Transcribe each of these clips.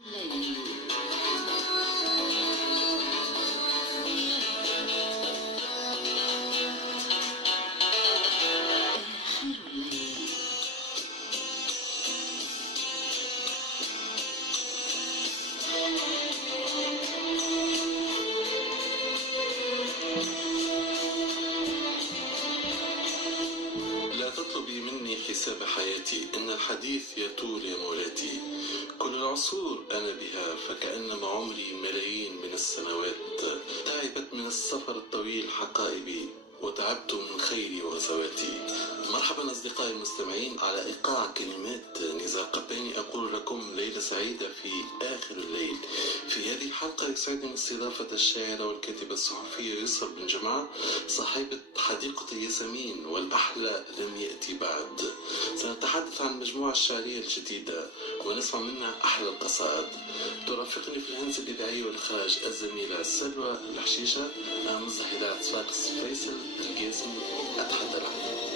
لا تطلبي مني حساب حياتي، إن الحديث يطول يا مولاتي. كل العصور أنا بها، فكأنما عمري ملايين من السنوات. تعبت من السفر الطويل حقائبي، وتعبت من خيري وغزواتي. مرحبا أصدقائي المستمعين، على إيقاع كلمات نزار قباني أقول لكم ليلة سعيدة في آخر الليل. في هذه الحلقة يسعدني استضافة الشاعرة والكاتبة الصحفية يسرا بن جمعة، صاحبة حديقة ياسمين والأحلى لم يأتي بعد. سنتحدث عن المجموعة الشعرية الجديدة ونسمع منها أحلى القصائد. ترافقني في الهندسة الإذاعية والإخراج الزميلة سلوى الحشيشة. أنا مصدح إذاعة صفاقس فيصل القاسم أتحدى العالم.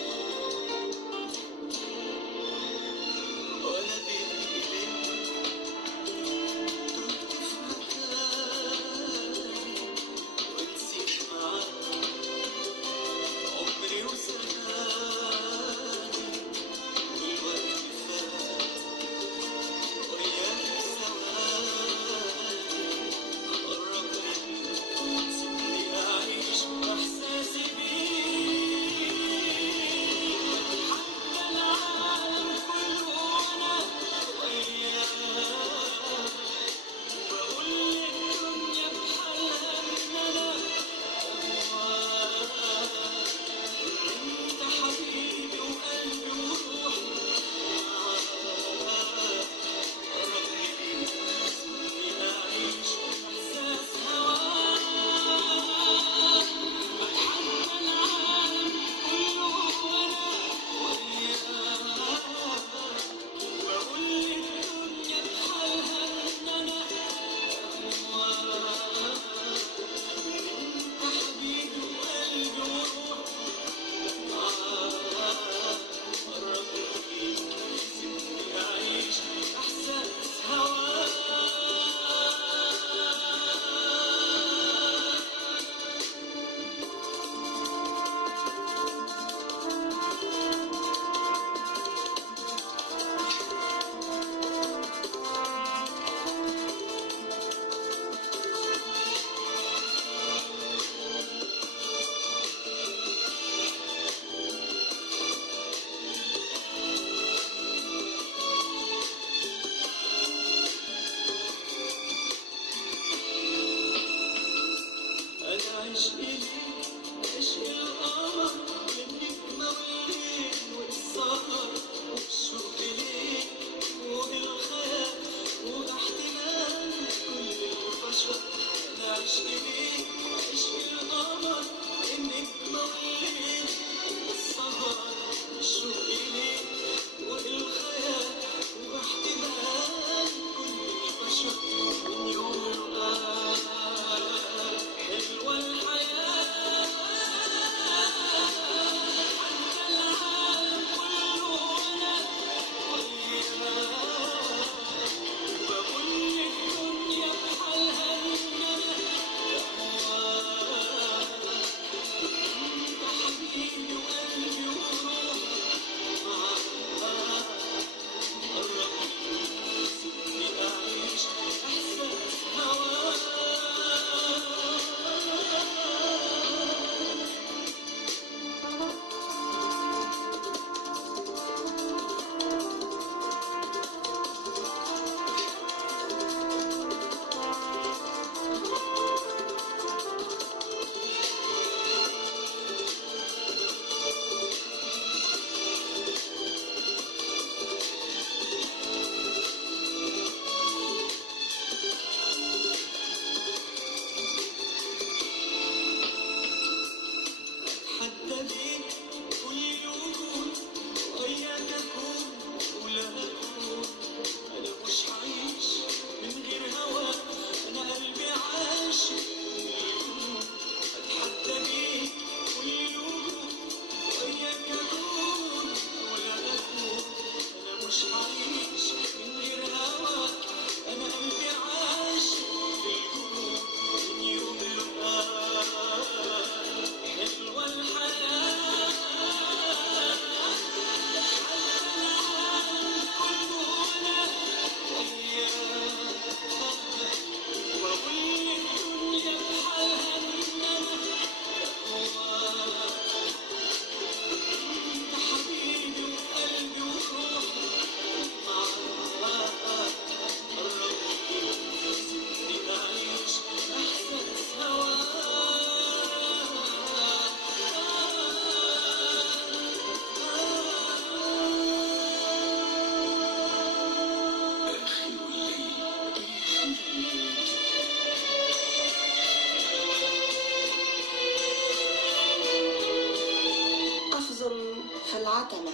في العتمة.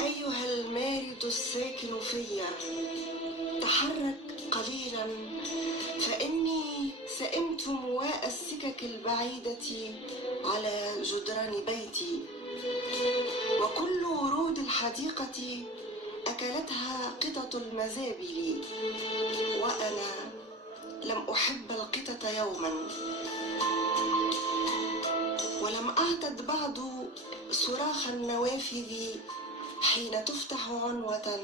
أيها المارد الساكن فيا، تحرك قليلا، فإني سئمت مواء السكك البعيدة على جدران بيتي، وكل ورود الحديقة أكلتها قطط المزابل، وأنا لم أحب القطط يوما، ولم أعتد بعد صراخ النوافذ حين تفتح عنوة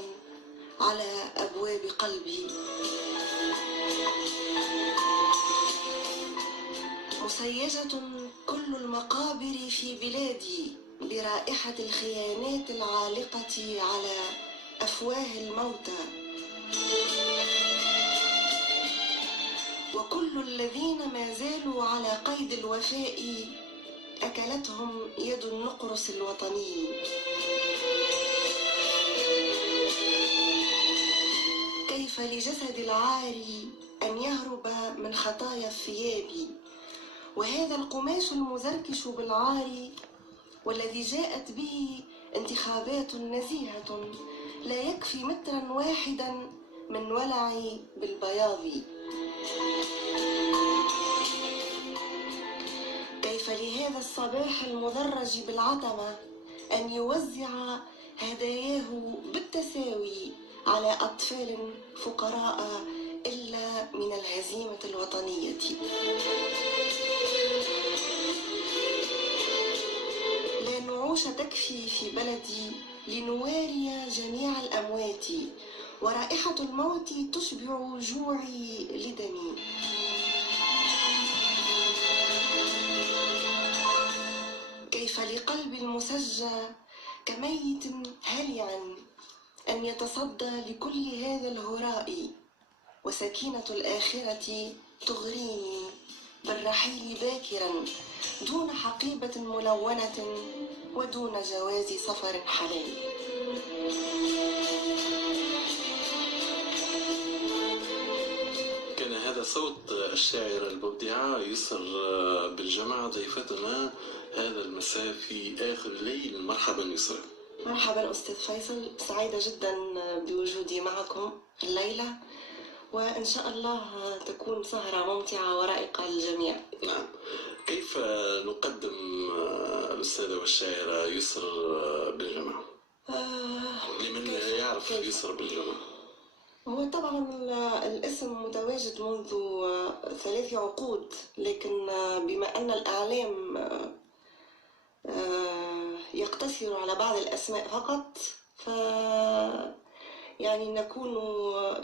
على أبواب قلبي. مسيجة كل المقابر في بلادي برائحة الخيانات العالقة على أفواه الموتى، وكل الذين ما زالوا على قيد الوفاء أكلتهم يد النقرس الوطني. كيف لجسد العاري أن يهرب من خطايا الثياب، وهذا القماش المزركش بالعار والذي جاءت به انتخابات نزيهة لا يكفي مترا واحدا من ولعي بالبياض. كيف لهذا الصباح المدرج بالعتمة أن يوزع هداياه بالتساوي على أطفال فقراء إلا من الهزيمة الوطنية. لا نعوش تكفي في بلدي لنواري جميع الأموات، ورائحة الموت تشبع جوعي لدمي. كيف لقلبي المسجى كميت هلع أن يتصدى لكل هذا الهراء، وسكينة الآخرة تغريني بالرحيل باكرا دون حقيبة ملونة ودون جواز سفر حلال. كان هذا صوت الشاعرة المبدعة يسر بالجمع ضيفتنا هذا المساء في آخر الليل. مرحبا يسر. مرحبا أستاذ فيصل، سعيدة جدا بوجودي معكم الليلة، وإن شاء الله تكون سهرة ممتعة ورائقة للجميع. نعم. كيف نقدم الأستاذة والشاعرة يسر بالجمع؟ لمن لا يعرف يسر بالجمع؟ هو طبعا الاسم متواجد منذ 3 عقود، لكن بما أن الإعلام يقتصر على بعض الأسماء فقط، يعني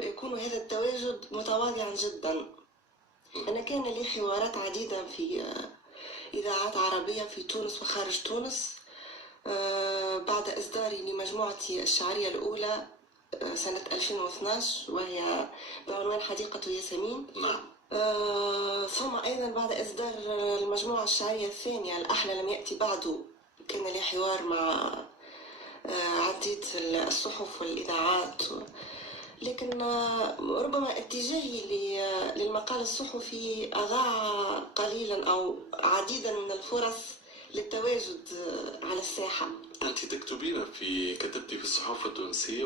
يكون هذا التواجد متواضعا جدا. أنا كان لي حوارات عديدة في إذاعات عربية في تونس وخارج تونس بعد إصداري لمجموعتي الشعرية الأولى سنة 2012 وهي بعنوان حديقة ياسمين. نعم. ثم أيضا بعد إصدار المجموعة الشعرية الثانية الأحلى لم يأتي بعد، كان لي حوار مع عديد الصحف والإذاعات، لكن ربما اتجاهي للمقال الصحفي أضاع قليلا أو عديدا من الفرص للتواجد على الساحة. أنت كتبتي في الصحافة التونسية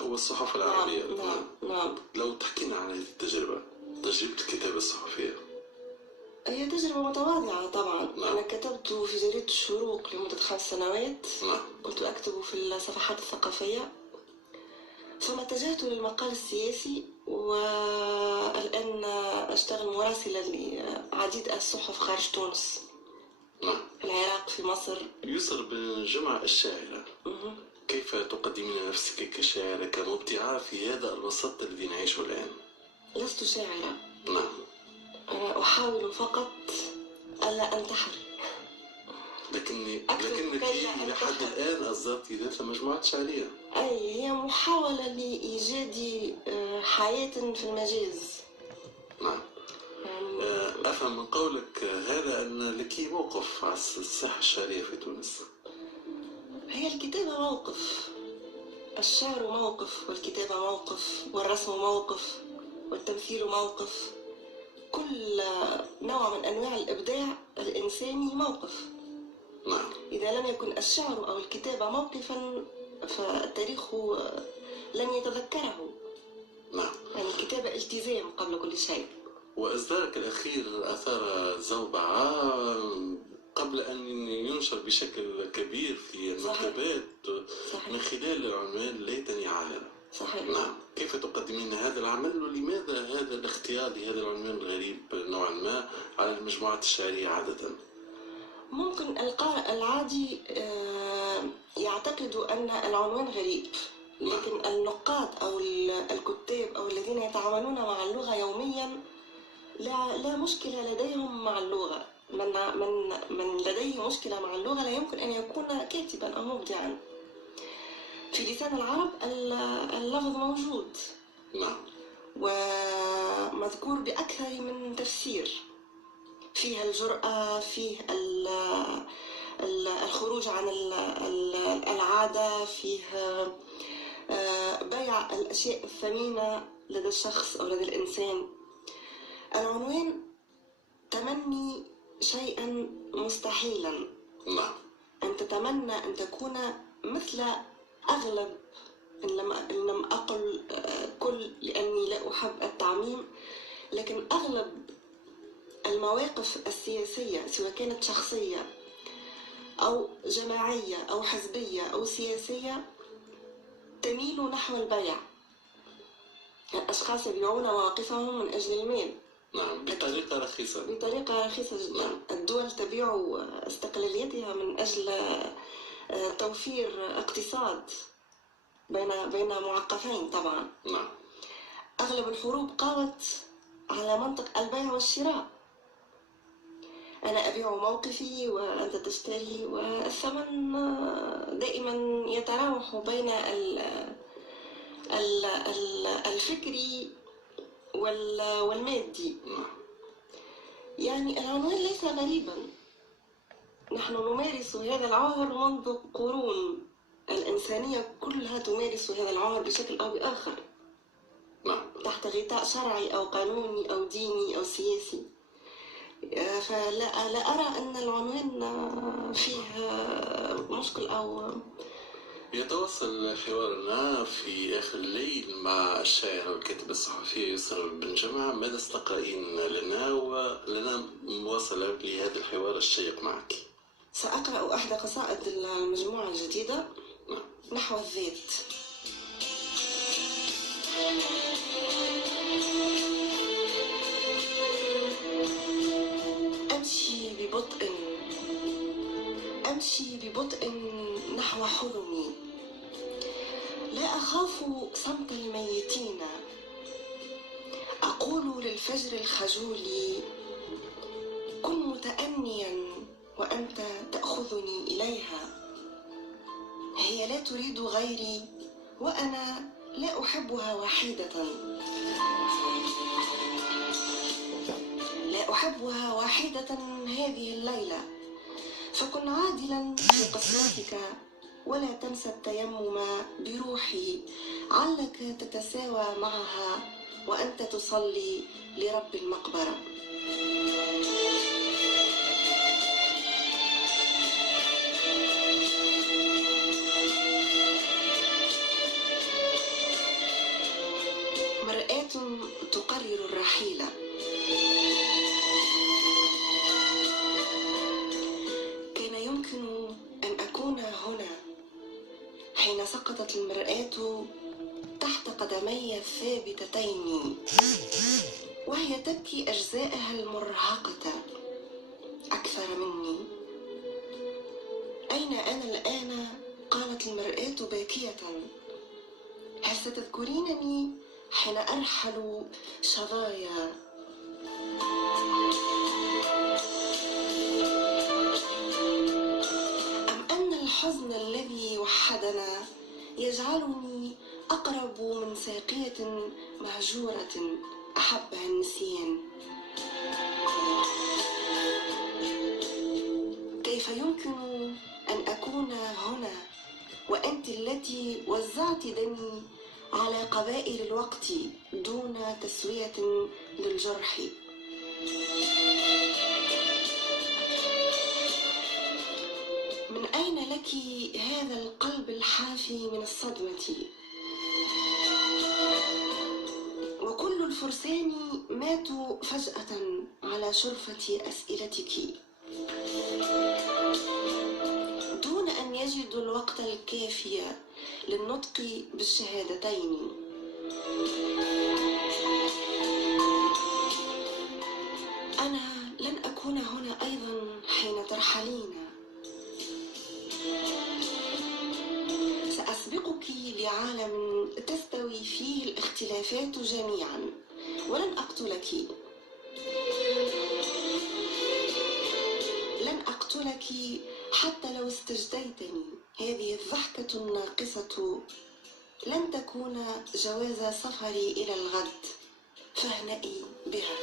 والصحافة العربية. نعم. لو تحكينا عن هذه تجربة الكتابة الصحفية. هي تجربة متواضعة طبعا. نعم. أنا كتبت في جريدة الشروق لمدة 5 سنوات. نعم. كنت أكتب في الصفحات الثقافية، ثم اتجهت للمقال السياسي، والآن أشتغل مراسلة لعديد الصحف خارج تونس. نعم. في العراق، في مصر. يسر بالجمع الشاعرة، كيف تقدمين نفسك كشاعرة كمبدعة في هذا الوسط الذي نعيشه الآن؟ لست شاعرة. نعم. أنا أحاول فقط ألا أنتحر. لكنك إلى حد الآن أصدرت ذات مجموعة شعرية. أي، هي محاولة لإيجاد حياة في المجاز. نعم. أفهم من قولك هذا أن لك موقف على الساحة الشعرية في تونس. هي الكتابة موقف، الشعر موقف، والكتابة موقف، والرسم موقف، والتمثيل موقف. كل نوع من أنواع الإبداع الإنساني موقف. نعم. إذا لم يكن الشعر أو الكتابة موقفا فالتاريخ لن يتذكره. نعم. يعني الكتابة التزام قبل كل شيء. وإصدارك الأخير أثار زوبعة قبل أن ينشر بشكل كبير في المكتبات من خلال العنوان ليتني عالم. صحيح. نعم. كيف تقدمين هذا العمل ولماذا هذا الاختيار لهذا العنوان الغريب نوعا ما على المجموعات الشعرية عادة؟ ممكن القارئ العادي يعتقد أن العنوان غريب، لكن النقاد أو الكتاب أو الذين يتعاملون مع اللغة يوميا لا مشكلة لديهم مع اللغة. من لديه مشكلة مع اللغة لا يمكن أن يكون كاتبا أو مبدعا. في لسان العرب اللفظ موجود. نعم. ومذكور بأكثر من تفسير، فيها الجرأة، فيه الخروج عن العادة، فيه بيع الأشياء الثمينة لدى الشخص أو لدى الإنسان. العنوان تمني شيئا مستحيلا. نعم. أن تتمنى أن تكون مثل أغلب، إن لم أقل كل لأني لا أحب التعميم، لكن أغلب المواقف السياسية سواء كانت شخصية أو جماعية أو حزبية أو سياسية تميل نحو البيع. الأشخاص يبيعون مواقفهم من أجل المال. نعم. بطريقة رخيصة. بطريقة رخيصة جدا. نعم. الدول تبيع استقلاليتها من أجل توفير اقتصاد بين معقفين طبعا. نعم. أغلب الحروب قامت على منطق البيع والشراء. أنا أبيع موقفي وأنت تشتري، والثمن دائما يتراوح بين الفكري والمادي. يعني العنوان ليس غريبا، نحن نمارس هذا العهر منذ قرون. الإنسانية كلها تمارس هذا العهر بشكل أو بآخر، تحت غطاء شرعي أو قانوني أو ديني أو سياسي. فلا أرى أن العنوان فيه مشكل أو. يتواصل حوارنا في آخر الليل مع الشاعر والكاتب الصحفي يسرى بن جمعة. ماذا ستقرأين لنا ولنا مواصلة لهذا الحوار الشيق معك؟ سأقرأ أحد قصائد المجموعة الجديدة. نحو الذات. أمشي ببطء نحو حلمي، لا أخاف صمت الميتين. أقول للفجر الخجول كن متأنيا وأنت تأخذني إليها. هي لا تريد غيري وأنا لا أحبها وحيدة. لا أحبها وحيدة هذه الليلة. فكن عادلا في قسوتك ولا تنسى التيمم بروحي، علك تتساوى معها وأنت تصلي لرب المقبرة. مرآة تقرر الرحيل. كان يمكن أن أكون هنا حين سقطت المرآة تحت قدمي الثابتتين، وهي تبكي أجزائها المرهقة أكثر مني. أين أنا الآن؟ قالت المرآة باكية. هل ستذكرينني حين أرحل شظايا؟ أم أن الحزن الذي وحدنا يجعلني أقرب من ساقية مهجورة أحبها النسيان؟ كيف يمكن أن أكون هنا وأنت التي وزعت دمي على قبائل الوقت دون تسوية للجرح؟ من أين لك هذا القلب الحافي من الصدمة؟ وكل الفرسان ماتوا فجأة على شرفة أسئلتك دون أن يجدوا الوقت الكافي للنطق بالشهادتين. أنا لن أكون هنا أيضا حين ترحلين. سأسبقك لعالم تستوي فيه الاختلافات جميعا ولن أقتلك. لن أقتلك حتى لو استجديتني. هذه الضحكة الناقصة لن تكون جواز سفري إلى الغد، فاهنئي بها.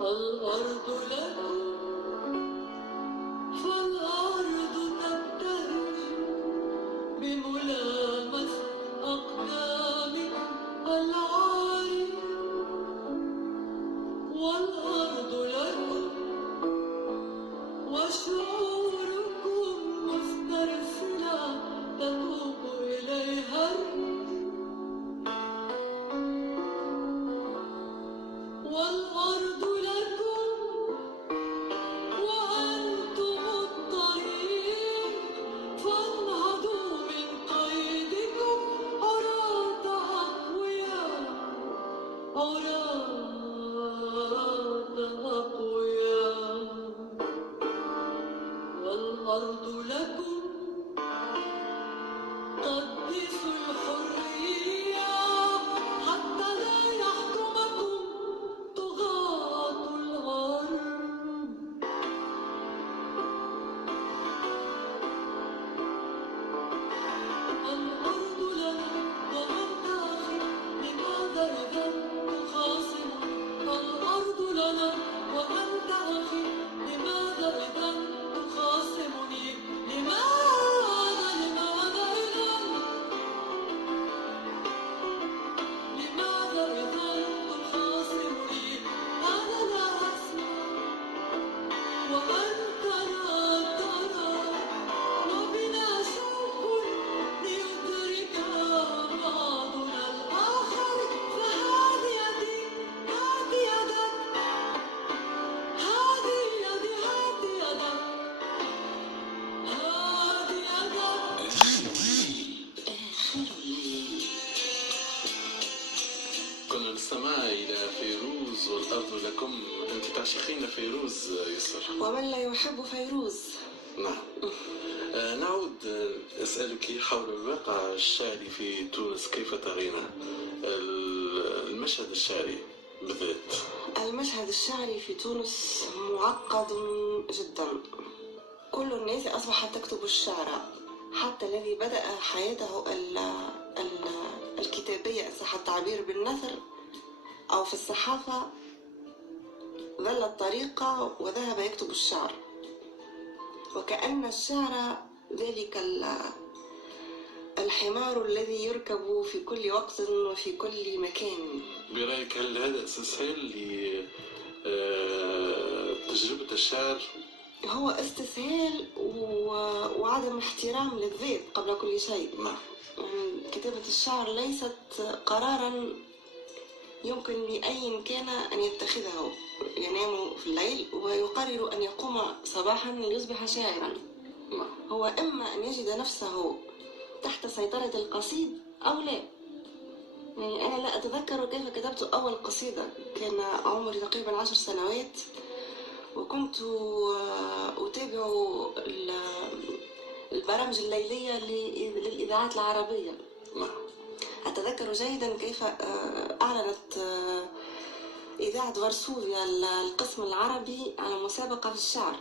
الأرض لكم فالأرض تبتهج بملامسة أقدامكم العارية، والأرض لكم وشعوركم مسترسلة تطوف إليها والأرض لكم ومن لا يحب فيروز. نعم. نعود أسألك حول الواقع الشعري في تونس، كيف ترين المشهد الشعري بالذات؟ المشهد الشعري في تونس معقد جدا. كل الناس أصبحت تكتب الشعر، حتى الذي بدأ حياته الكتابية إن صح التعبير بالنثر أو في الصحافة ظل الطريقة وذهب يكتب الشعر، وكأن الشعر ذلك الحمار الذي يركب في كل وقت وفي كل مكان. برأيك هل هذا استسهال لتجربة الشعر؟ هو استسهال وعدم احترام للذات قبل كل شيء. نعم. كتابة الشعر ليست قرارا يمكن لأي كان أن يتخذه. ينام في الليل ويقرر أن يقوم صباحا ليصبح شاعرا. هو إما أن يجد نفسه تحت سيطرة القصيد أو لا. يعني أنا لا أتذكر كيف كتبت أول قصيدة، كان عمري تقريبا 10 سنوات، وكنت أتابع البرامج الليلية للإذاعات العربية. أتذكر جيدا كيف أعلنت إذاعة فارسوفيا القسم العربي على مسابقة في الشعر،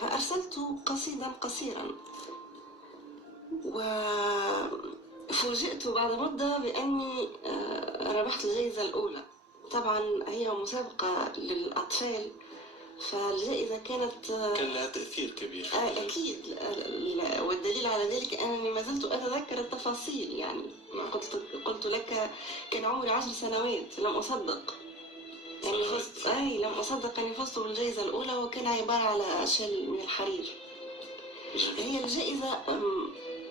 فأرسلت قصيدا قصيرا، وفوجئت بعد مدة بأني ربحت الجائزة الأولى. طبعا هي مسابقة للأطفال، فالجائزة كان لها تأثير كبير. أكيد، والدليل على ذلك أنني ما زلت أتذكر التفاصيل. يعني قلت لك كان عمري 10 سنوات، لم أصدق يعني فزت. لم أصدق أني فزت بالجائزة الأولى، وكان عبارة على أشياء من الحرير. هي الجائزة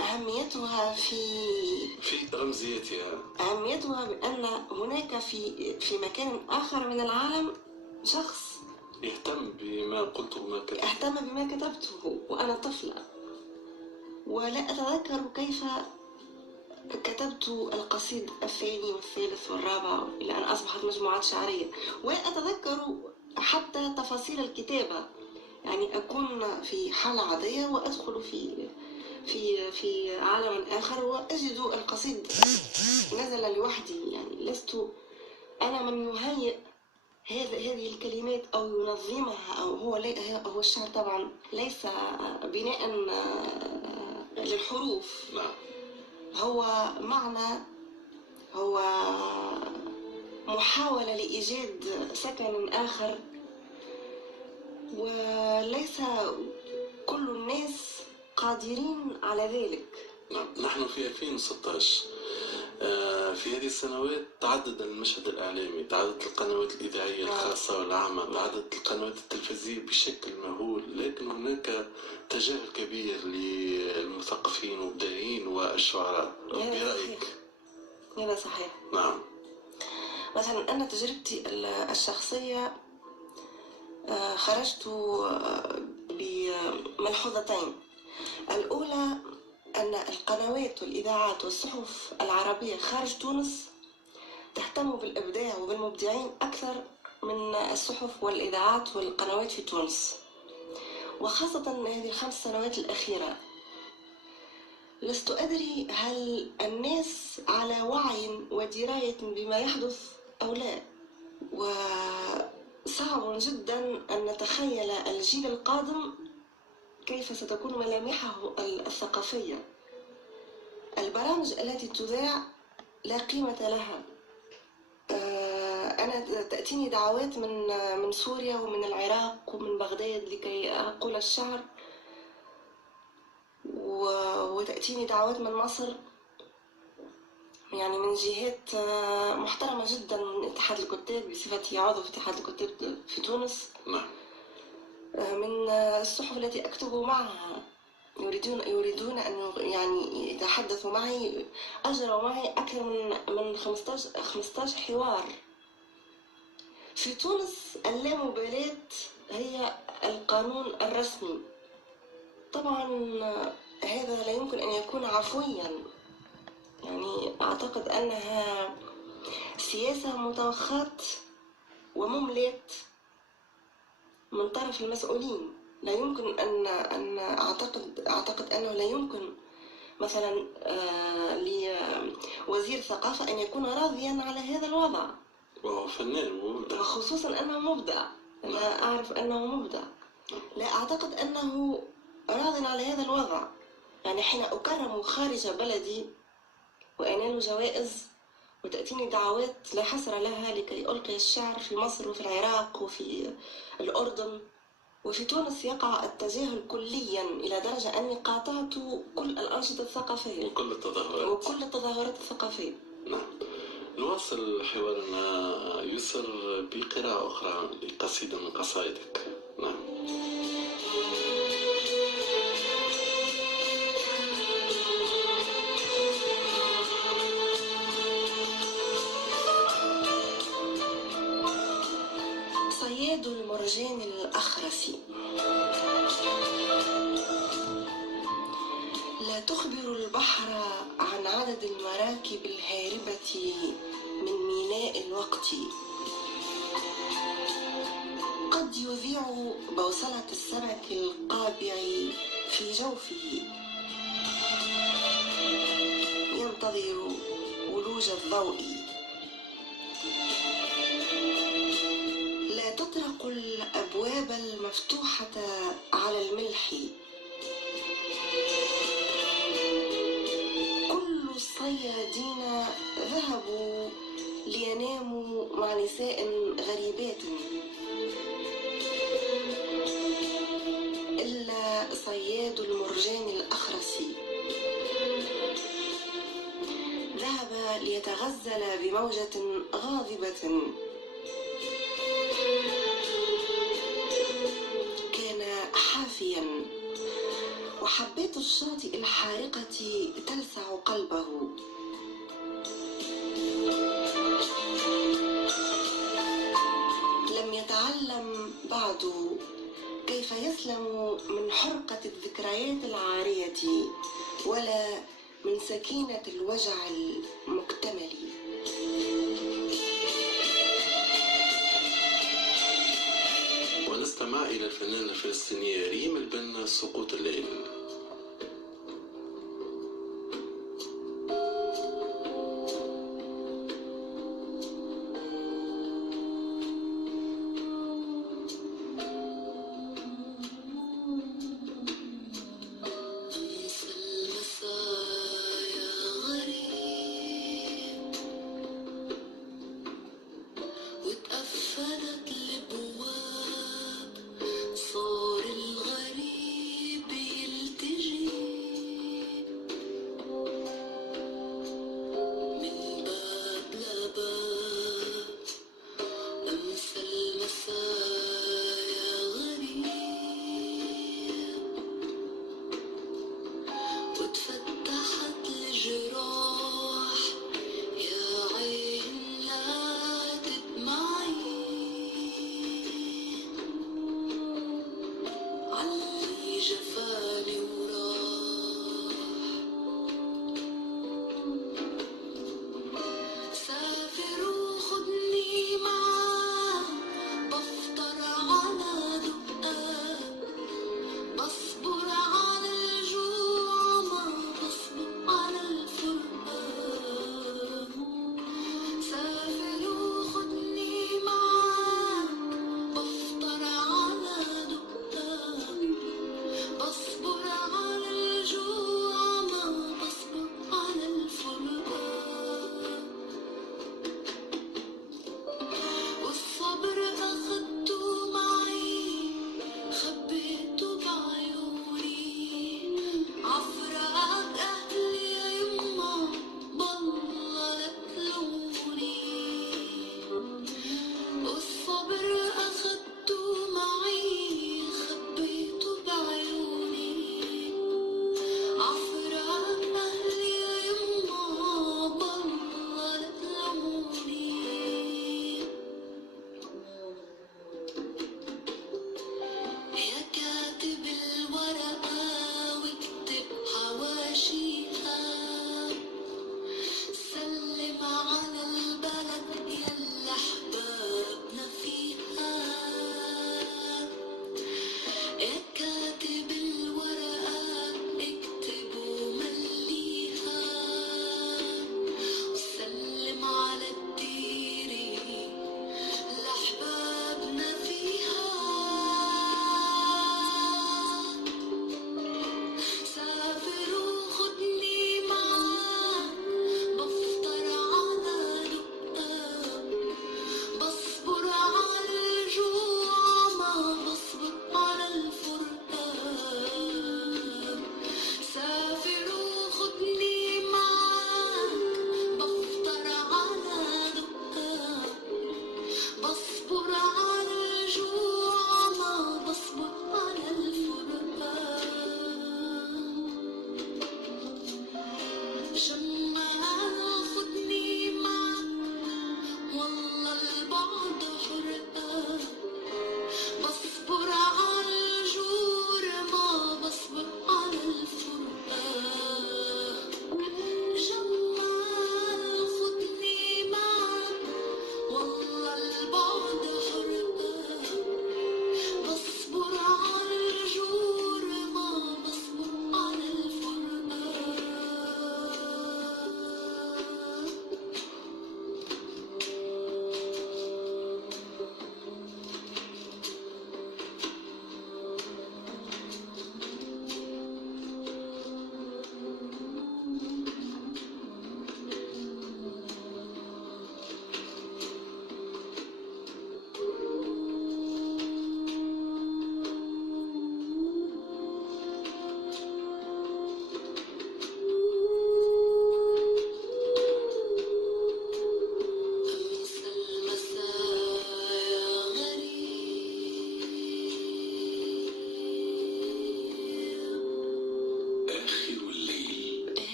أهميتها في رمزيتها، أهميتها بأن هناك في مكان آخر من العالم شخص يهتم بما قلته وما كتبته. اهتم بما كتبته وأنا طفلة، ولا أتذكر كيف كتبت القصيد الثاني والثالث والرابع إلى أن أصبحت مجموعات شعرية. وأتذكر حتى تفاصيل الكتابة، يعني أكون في حالة عادية وأدخل في عالم آخر وأجد القصيد نزل لوحدي. يعني لست أنا من يهيئ هذه الكلمات أو ينظمها، أو هو الشعر طبعا ليس بناء للحروف. نعم. هو معنى، هو محاولة لإيجاد سكن آخر، وليس كل الناس قادرين على ذلك. نعم. نحن في 2016. في هذه السنوات تعدد المشهد الإعلامي، تعددت القنوات الإذاعية الخاصة والعامة، تعددت القنوات التلفزيونية بشكل مهول، لكن هناك تجاهل كبير للمثقفين والمبدعين والشعراء. برأيك؟ هذا صحيح. نعم. مثلا أنا تجربتي الشخصية خرجت بملحوظتين. الأولى أن القنوات والإذاعات والصحف العربية خارج تونس تهتم بالإبداع وبالمبدعين أكثر من الصحف والإذاعات والقنوات في تونس، وخاصة هذه ال5 سنوات الأخيرة. لست أدري هل الناس على وعي ودراية بما يحدث أو لا، وصعب جدا أن نتخيل الجيل القادم كيف ستكون ملامحه الثقافية. البرامج التي تذاع لا قيمة لها. أنا تأتيني دعوات من سوريا ومن العراق ومن بغداد لكي أقول الشعر، وتأتيني دعوات من مصر، يعني من جهات محترمة جدا، من اتحاد الكتاب بصفتي عضو في اتحاد الكتاب في تونس. من الصحف التي أكتب معها يريدون أن يعني يتحدثوا معي. أجروا معي أكثر من 15 حوار. في تونس اللامبالاة هي القانون الرسمي. طبعا هذا لا يمكن أن يكون عفويا، يعني أعتقد أنها سياسة متوخاة ومملة من طرف المسؤولين. لا يمكن أن أعتقد أنه لا يمكن مثلا لوزير الثقافة أن يكون راضيا على هذا الوضع، وهو فنان ومبدع، وخصوصا أنه مبدع. أنا أعرف أنه مبدع، لا أعتقد أنه راض على هذا الوضع. يعني حين أكرم خارج بلدي وأنال جوائز وتأتيني دعوات لا حصر لها لكي ألقي الشعر في مصر وفي العراق وفي الأردن، وفي تونس يقع التجاهل كليا إلى درجة أني قاطعت كل الأنشطة الثقافية وكل التظاهرات الثقافية. نعم. نواصل حوارنا يسر بقراءة أخرى لقصيدة من قصائدك. نعم. صياد المرجان الأخرس. لا تخبر البحر عن عدد المراكب الهاربة من ميناء الوقت، قد يذيع بوصلة السمك القابع في جوفه، ينتظر ولوج الضوء. لا تطرق الأبواب المفتوحة على الملح، كل الصيادين ذهبوا ليناموا مع نساء غريبات، إلا صياد المرجان الأخرس ذهب ليتغزل بموجة غاضبة، كان حافيا وحبات الشاطئ الحارقة تلسع قلبه. لم يتعلم بعد كيف يسلم من حرقة الذكريات العارية ولا من سكينة الوجع المكتمل. ونستمع إلى الفنانة الفلسطينية ريم البنا، سقوط الليل.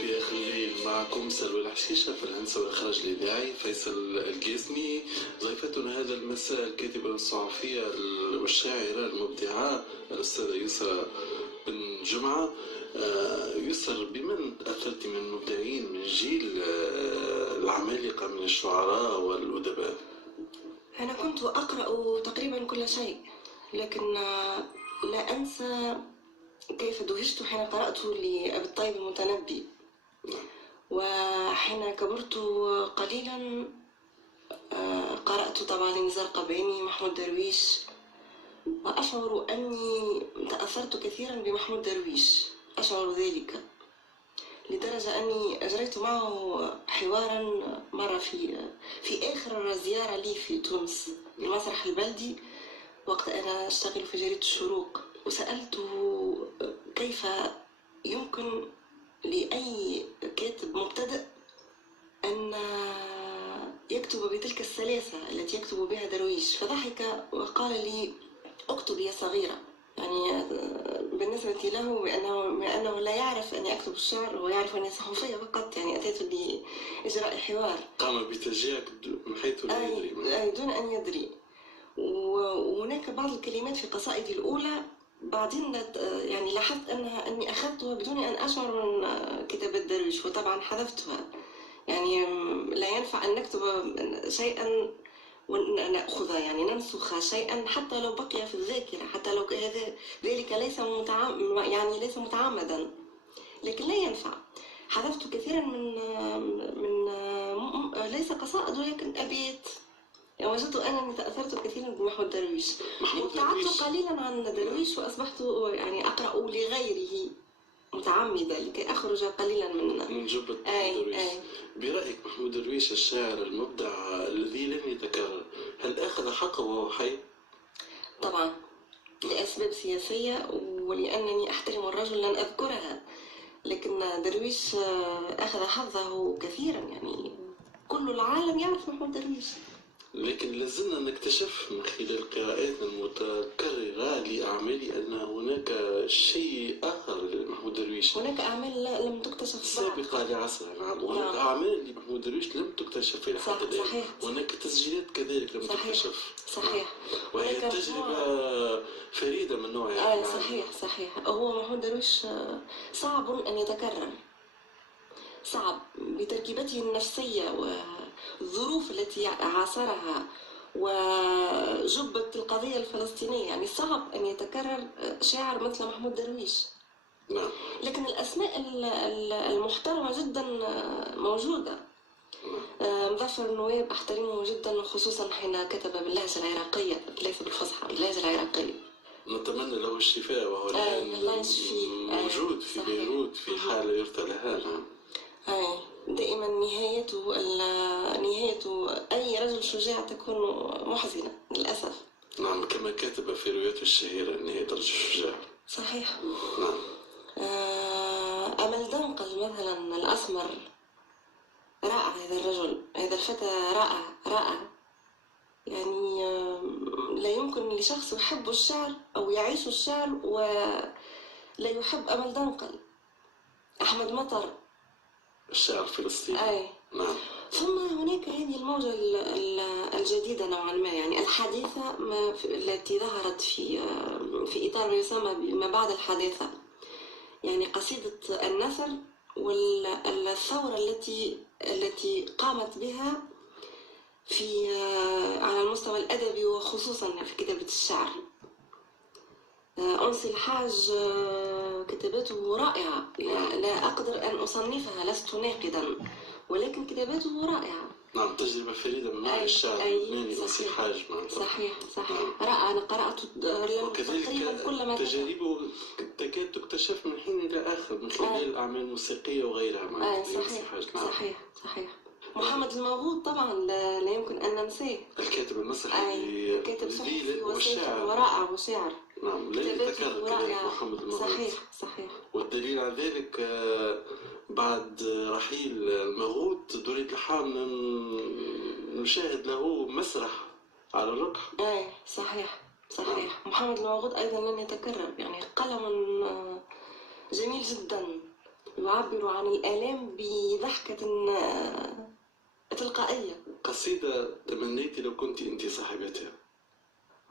في آخر الليل معكم سلوى الحشيشة في الهندسة والإخراج الإذاعي فيصل القاسمي. ضيفتنا هذا المساء الكاتبة الصحفية والشاعرة المبدعة الأستاذة يسرى بن جمعة. يسر، بمن تأثرت من المبدعين من جيل العمالقة من الشعراء والأدباء؟ أنا كنت أقرأ تقريبا كل شيء، لكن لا أنسى كيف دهشت حين قرأت لأبي الطيب المتنبي، وحين كبرت قليلا قرأت طبعا نزار قباني، محمود درويش، وأشعر أني تأثرت كثيرا بمحمود درويش، أشعر ذلك لدرجة أني أجريت معه حوارا مرة في آخر زيارة لي في تونس المسرح البلدي، وقت أنا أشتغل في جريدة الشروق، وسألته كيف يمكن لأي كاتب مبتدئ أن يكتب بتلك السلاسة التي يكتب بها درويش، فضحك وقال لي: اكتب يا صغيرة. يعني بالنسبة له بأنه لا يعرف أني أكتب الشعر، هو يعرف أني صحفية فقط، يعني أتيت لإجراء حوار. قام بتشجيعك من حيث لا يدري. دون أن يدري. وهناك بعض الكلمات في قصائدي الأولى بعدين يعني لاحظت أني أخذتها بدون أن أشعر من كتابة درويش، وطبعا حذفتها. يعني لا ينفع أن نكتب شيئا ونأخذ، يعني ننسخ شيئا حتى لو بقي في الذاكرة، حتى لو ذلك ليس متعمدا، لكن لا ينفع. حذفت كثيرا من ليس قصائد ولكن أبيات. يعني وجدت أنني تأثرت كثيرا بمحمود درويش، ابتعدت قليلا عن درويش وأصبحت يعني أقرأ لغيره متعمدة لكي أخرج قليلا من جبة درويش. برأيك محمود درويش الشاعر المبدع الذي لم يتكرر، هل أخذ حقه وهو حي؟ طبعا، لأسباب سياسية ولأنني أحترم الرجل لن أذكرها، لكن درويش أخذ حظه كثيرا، يعني كل العالم يعرف محمود درويش. لكن لازلنا نكتشف من خلال قراءاتنا المتكررة لأعمالي أن هناك شيء آخر لمحمود درويش. هناك أعمال لم تكتشف سابقة لعصرها. نعم، وهناك أعمال لمحمود درويش لم تكتشف إلى حد الآن. صحيح. وهناك تسجيلات كذلك لم تكتشف. صحيح. وهي تجربة فريدة من نوعها. صحيح. هو محمود درويش صعب أن يتكرر، صعب بتركيبته النفسية والظروف التي عاصرها وجبة القضية الفلسطينية، يعني صعب أن يتكرر شاعر مثل محمود درويش. نعم. لكن الأسماء المحترمة جدا موجودة. مظفر النواب أحترمه جدا، خصوصا حين كتب باللهجة العراقية، ليس بالفصحى، باللهجة العراقية. نتمنى له الشفاء، وهو الآن موجود في بيروت في حالة يرثى لها. دائما نهاية أي رجل شجاع تكون محزنة للأسف. نعم، كما كاتب في روايته الشهيرة نهاية رجل شجاع. صحيح. نعم. أمل دنقل مثلا الأسمر، رائع هذا الرجل، هذا الفتى رائع. يعني لا يمكن لشخص يحب الشعر أو يعيش الشعر ولا يحب أمل دنقل. أحمد مطر، الشعر الفلسطيني. نعم. ثم هناك هذه الموجة الجديدة نوعا ما، يعني الحديثة التي ظهرت في إطار ما يسمى بما بعد الحداثة، يعني قصيدة النثر والثورة التي قامت بها على المستوى الأدبي وخصوصا في كتابة الشعر. أنسي الحاج كتاباته رائعة، لا أقدر أن أصنفها، لست ناقدا، ولكن كتاباته رائعة. نعم، تجربة فريدة من نوع الشعر اللبناني. أنسي الحاج صحيح. رائع. أنا قرأت وكذلك كل ما تجاربه تكاد تكتشف من حين إلى آخر من خلال الأعمال الموسيقية وغيرها. صحيح. محمد الموغوط طبعا لا يمكن أن ننساه، الكاتب المسرحي، كاتب صحفي والشاعر ورائع وشاعر. نعم، لا يتكرر كذلك محمد الموغوط. صحيح. والدليل على ذلك بعد رحيل الموغوط دريد الحام نشاهد له مسرح على الرقح. صحيح. محمد الموغوط أيضا لن يتكرر، يعني قلم جميل جدا. يعبر عن الآلام بضحكة تلقائية. قصيدة تمنيت لو كنت أنت صاحبتها.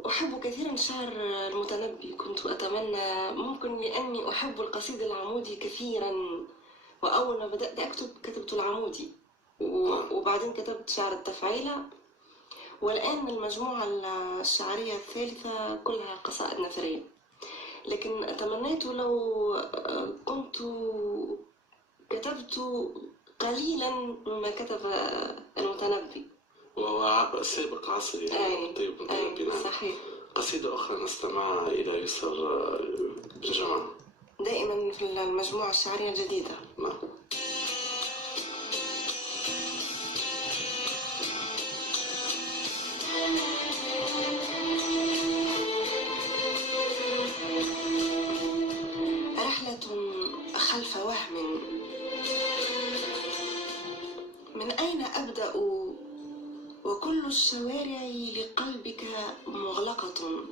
أحب كثيرا شعر المتنبي. كنت أتمنى، ممكن لأني أحب القصيد العمودي كثيرا، وأول ما بدأت أكتب كتبت العمودي وبعدين كتبت شعر التفعيلة، والآن المجموعة الشعرية الثالثة كلها قصائد نثرية. لكن تمنيت لو كنت كتبت قليلا مما كتب المتنبي، وهو سابق عصري يعني. طيب نعم. صحيح. قصيدة أخرى نستمعها إلى يسر بن جمعة، دائما في المجموعة الشعرية الجديدة. نعم. رحلة خلف وهم، من أين أبدأ وكل الشوارع لقلبك مغلقة،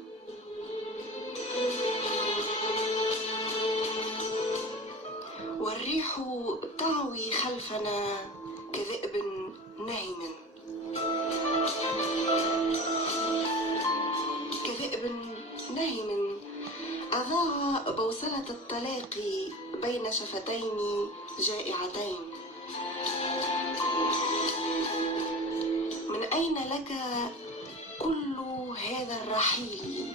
والريح تعوي خلفنا كذئب نهم، كذئب نهم أذاع بوصلة التلاقي بين شفتين جائعتين. من أين لك كل هذا الرحيل،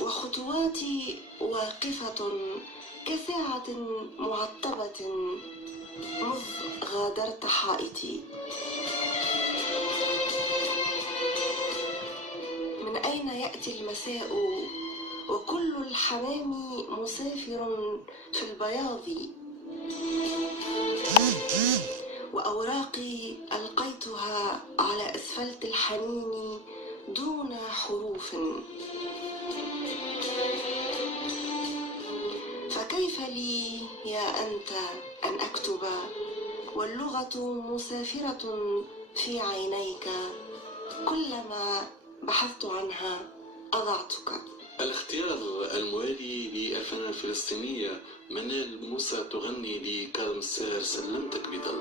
وخطواتي واقفة كساعة معطبة مذ غادرت حائطي. من أين يأتي المساء وكل الحمام مسافر في البياض، وأوراقي ألقيتها على أسفلت الحنين دون حروف، فكيف لي يا أنت أن أكتب واللغة مسافرة في عينيك، كلما بحثت عنها أضعتك. الاختيار الموالي للفنانة الفلسطينية منال موسى تغني لكاظم الساهر سلمتك بضل.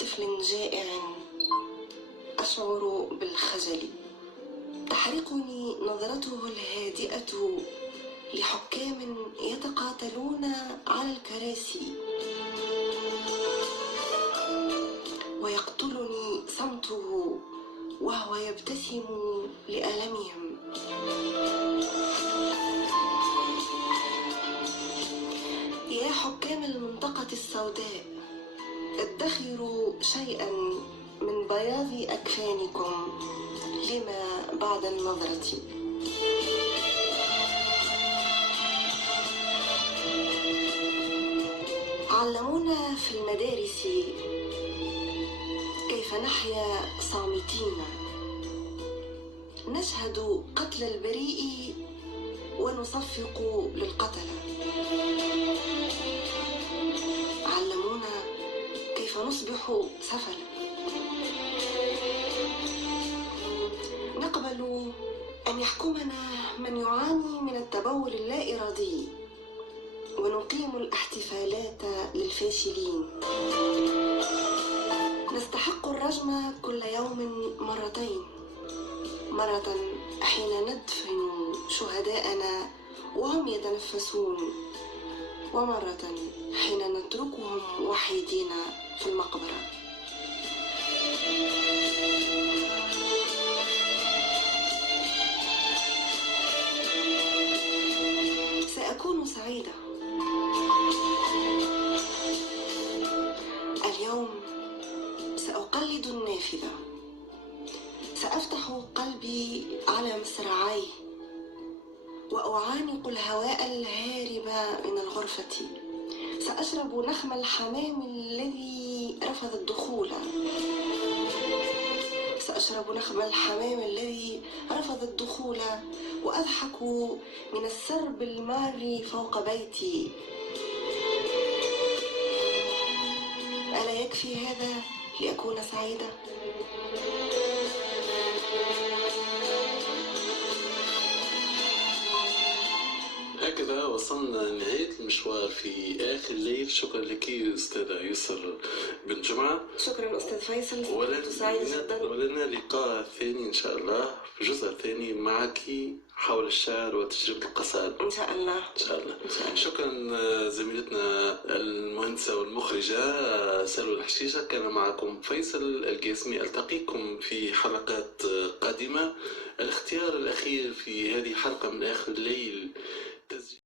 طفل جائع أشعر بالخجل. تحرقني نظرته الهادئة لحكام يتقاتلون على الكراسي، ويقتلني صمته وهو يبتسم لألمهم. يا حكام المنطقة السوداء، ادخروا شيئا من بياض أكفانكم لما بعد النظرة. علمونا في المدارس كيف نحيا صامتين، نشهد قتل البريء ونصفق للقتلة. علمونا كيف نصبح سفلا، نقبل أن يحكمنا من يعاني من التبول اللا إرادي، ونقيم الاحتفالات للفاشلين. نستحق الرجم كل يوم مرتين، مرة حين ندفن شهداءنا وهم يتنفسون، ومرة حين نتركهم وحيدين في المقبرة. سأكون سعيدة. اليوم سأقلد النافذة، سأفتح قلبي على مصراعي وأعانق الهواء الهارب من الغرفة. سأشرب نخم الحمام الذي رفض الدخول. سأشرب نخم الحمام الذي رفض الدخول وأضحك من السرب المار فوق بيتي. ألا يكفي هذا لأكون سعيدة؟ هكذا وصلنا لنهاية المشوار في آخر الليل. شكرا لك أستاذة يسر بن جمعة. شكرا أستاذ فيصل، كنت سعيدة جدا. ولنا لقاء ثاني إن شاء الله في جزء ثاني معك حول الشعر وتجربة القصائد إن شاء الله. إن شاء الله. شكرا زميلتنا المهندسة والمخرجة سلوى الحشيشة. كان معكم فيصل القاسمي. ألتقيكم في حلقات قادمة. الاختيار الأخير في هذه حلقة من آخر الليل تسجيل